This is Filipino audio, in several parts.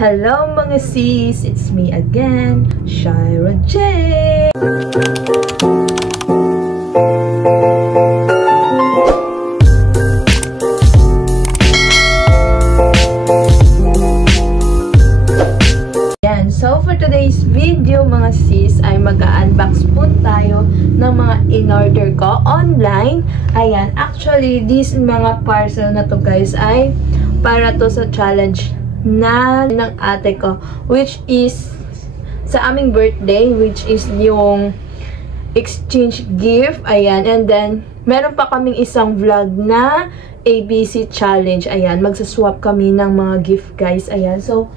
Hello mga sis! It's me again, Shira J! So for today's video mga sis ay mag-unbox po tayo ng mga in-order ko online. Ayan, actually these mga parcel na to guys ay para to sa challenge na ng ate ko, which is sa aming birthday, which is yung exchange gift. Ayan, and then meron pa kaming isang vlog na ABC challenge. Ayan, magsaswap kami ng mga gift guys. Ayan, so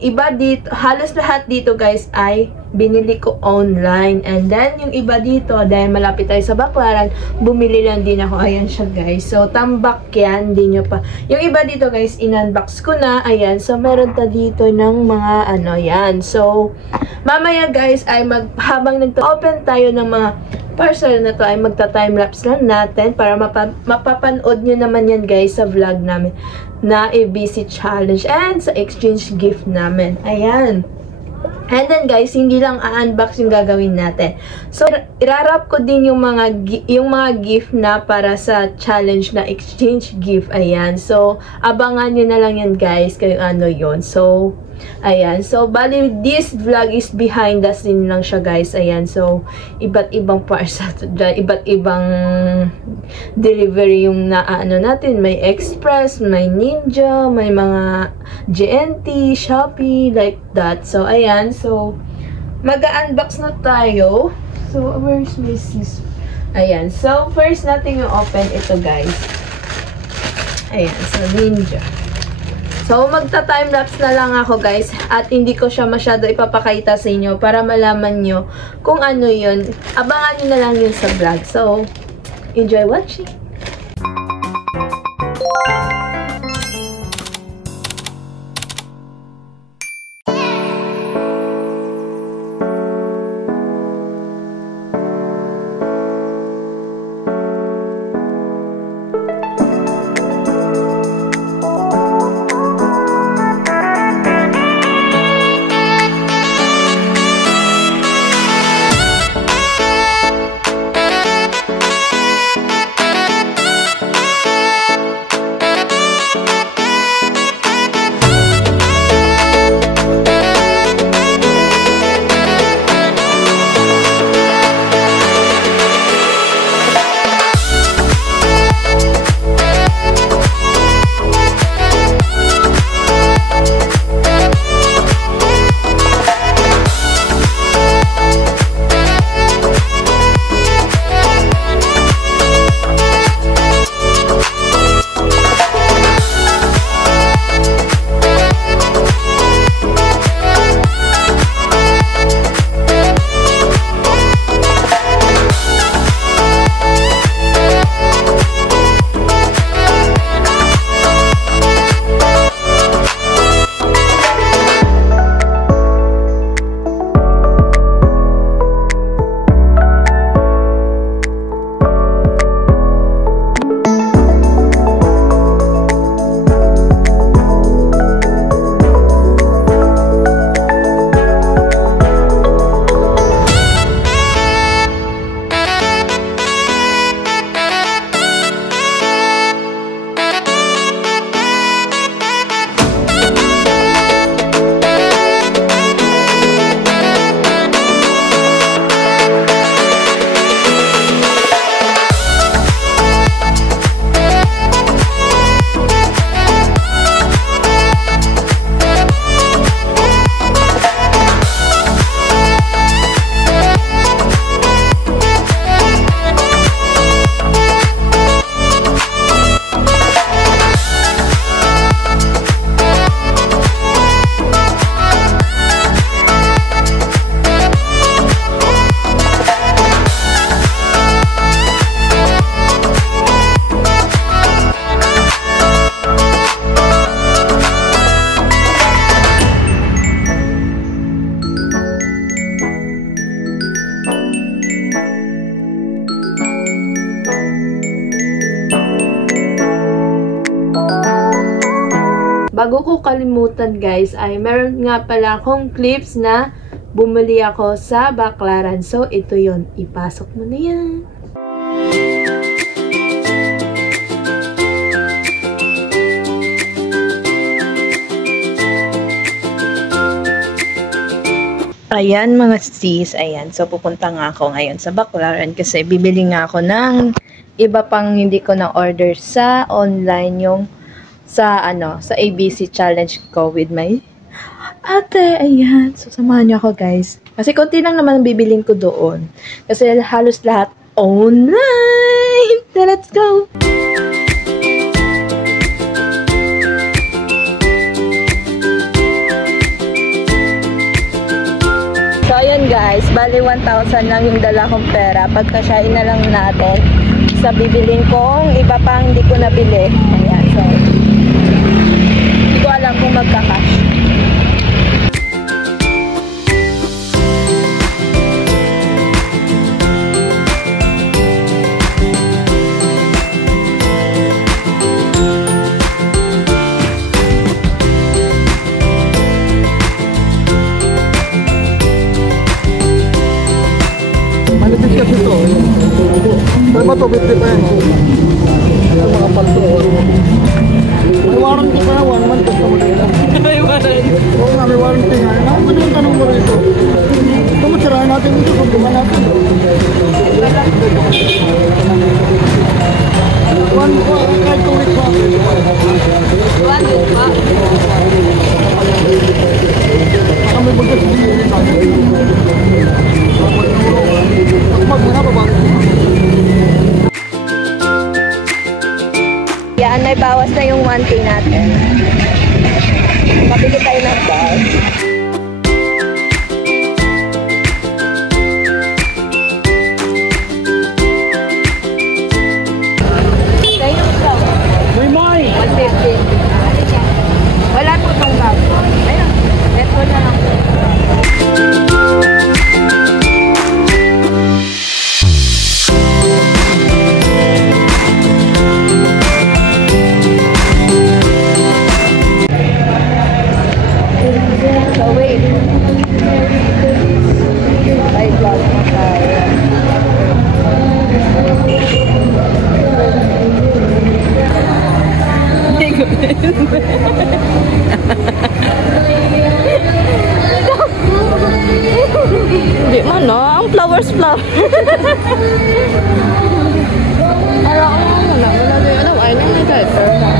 iba dito, halos lahat dito guys ay binili ko online. And then yung iba dito, dahil malapit tayo sa Baclaran, bumili lang din ako. Ayan siya guys. So tambak yan, di nyo pa. Yung iba dito guys, in-unbox ko na. Ayan, so meron ta dito ng mga ano yan. So mamaya guys ay habang nagto-open tayo ng mga parcel na to ay magta-timelapse lang natin para mapapanood nyo naman yan guys sa vlog namin na ABC challenge and sa exchange gift namin. Ayan. And then guys, hindi lang unbox yung gagawin natin. So irarap ko din yung mga gift na para sa challenge na exchange gift. Ayan. So abangan nyo na lang yan guys kung ano yon. So ayan. So bali this vlog is behind the scene lang siya guys. Ayan. So iba't ibang parcel dyan, iba't ibang delivery yung naano natin. May express, may Ninja, may mga GNT, Shopee, like that. So ayan. So mag-unbox na tayo. So where's my sis? Ayan. So first natin yung open ito guys. Ayan. So Ninja. So, magta-timelapse na lang ako guys at hindi ko siya masyado ipapakita sa inyo para malaman nyo kung ano yun. Abangan nyo na lang yun sa vlog. So, enjoy watching! nakalimutan guys, ay meron nga pala akong clips na bumili ako sa Baclaran. So, ito yon. Ipasok mo na yan. Ayan mga sis, ayan. So, pupunta nga ako ngayon sa Baclaran kasi bibili nga ako ng iba pang hindi ko na-order sa online, yung sa ABC Challenge ko with my ate. Ayan. So, samahan niyo ako guys. Kasi konti lang naman ang bibilin ko doon. Kasi halos lahat online. So, let's go! So, ayan guys, bali 1,000 lang yung dala kong pera. Pagkasyain na lang natin sa bibilin kong iba pang hindi ko nabili. Ayan, so, hindi ko alam kung magkakash. Manipis kasi ito. Pero matubit pa yan. Ito mga palto. May warranty pa yan. 1 month kasi naman nila. May warranty? Oo nga, may warranty nga. Ano yung tanong mo rito? Ito masirahan natin ito. Subukan natin. 1 po. Kahit 2 weeks pa. 1 week pa? Kami bagas din natin. Yan, may bawas na yung 1K natin. Mabili tayo ng bus. May may! 150. Wala po itong bago. Ayun, ito na lang. Hindi man, no? Ang flowers. Para ako wala din. Ano, ay nang nag-diaper mo.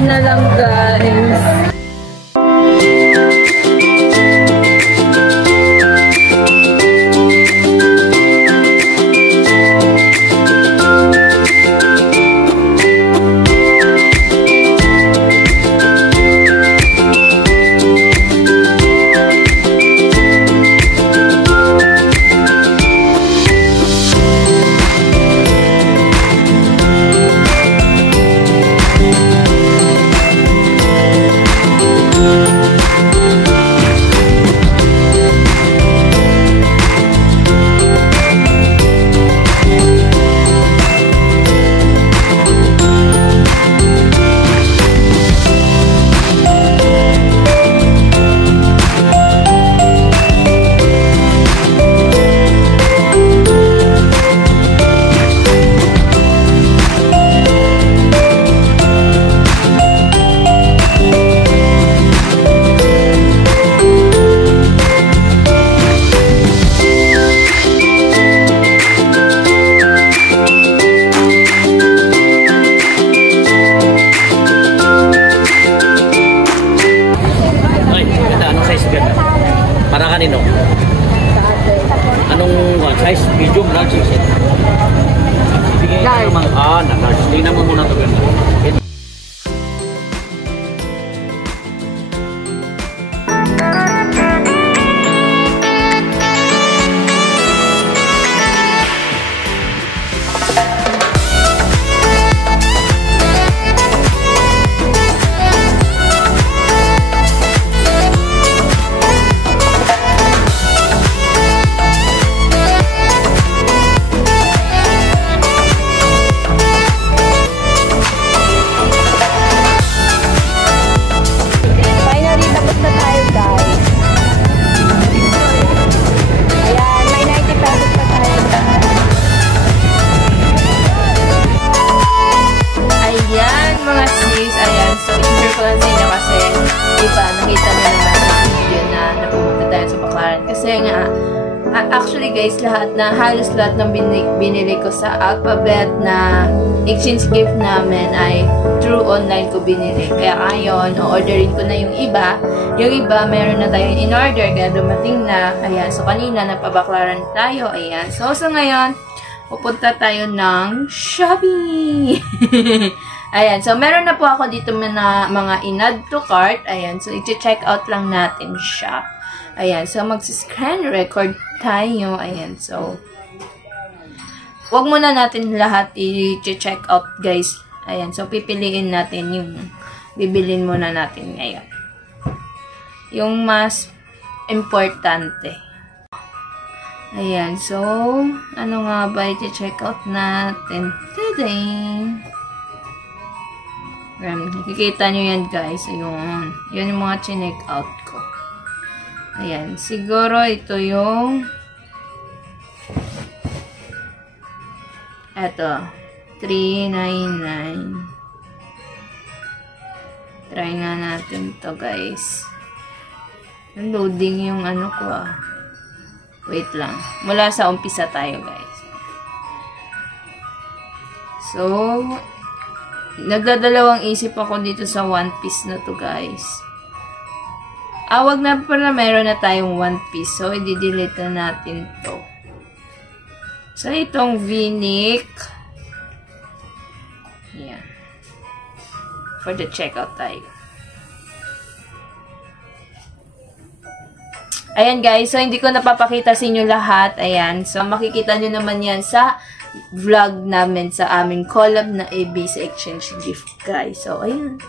Na lang guys. size medium large size. Bigay ka naman na large. Tingnan mo muna 'to ganda. Ayan, kasi nga, actually guys, halos lahat ng binili ko sa Alphabet na exchange gift namin ay through online ko binili. Kaya ngayon, orderin ko na yung iba. Yung iba, meron na tayong in-order, kaya dumating na. Ayan, so kanina, napabaklaran tayo. Ayan, so ngayon, pupunta tayo ng Shopee! Ayan, so meron na po ako dito na mga in-add to cart. Ayan, so i-check out lang natin siya. Ayan, so mag-screen record tayo. Ayan, so wag muna natin lahat i-check out, guys. Ayan, so pipiliin natin yung bibilin muna natin ngayon. Yung mas importante. Ayan, so ano nga ba i-check out natin today? Ayan, nakikita nyo yan, guys. Ayun. Yun yung mga chinek out ko. Ayan. Siguro ito yung eto. $3.99. Try nga natin to, guys. Loading yung ano ko, Wait lang. Mula sa umpisa tayo, guys. So, nagdadalawang isip ako dito sa one piece na to, guys. Wag na pala, meron na tayong one piece. So, i-delete na natin to. So, itong V-neck. Yan. For the checkout tayo. Ayan, guys. So, hindi ko napapakita sa inyo lahat. Ayan. So, makikita nyo naman yan sa vlog namin sa aming collab na ABC Exchange Gift, guys. So, ayan.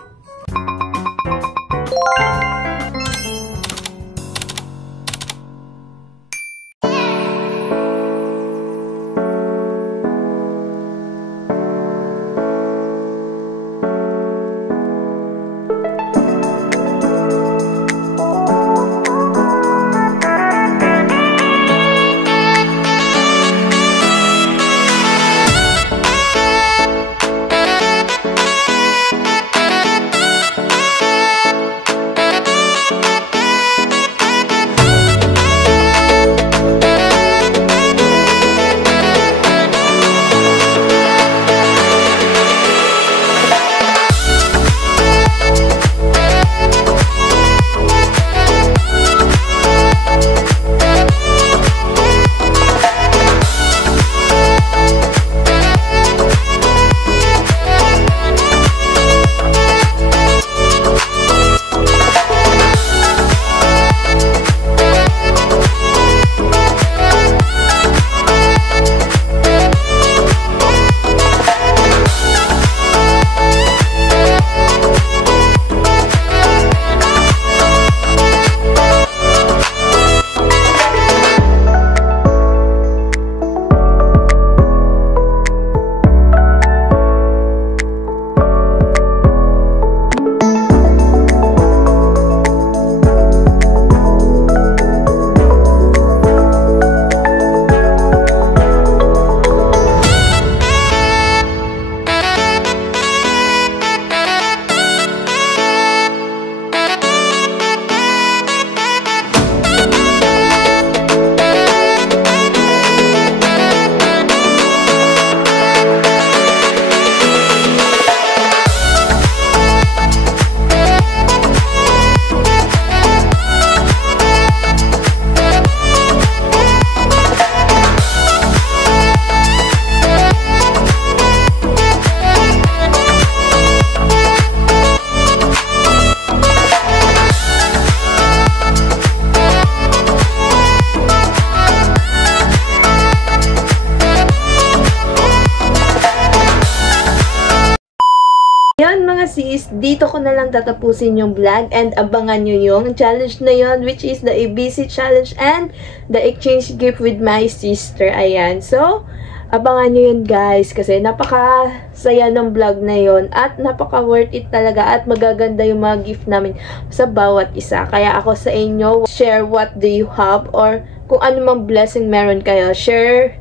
sis, dito ko na lang tatapusin yung vlog and abangan nyo yung challenge na yon, which is the ABC challenge and the exchange gift with my sister. Ayan. So, abangan nyo yun guys kasi napaka-saya ng vlog na yon at napaka-worth it talaga at magaganda yung mga gift namin sa bawat isa. Kaya ako sa inyo, share what do you have or kung ano mang blessing meron kayo. Share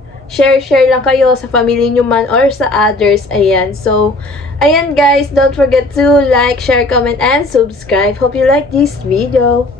lang kayo sa family nyo man or sa others. Ayan. So, ayan guys, don't forget to like, share, comment, and subscribe. Hope you like this video.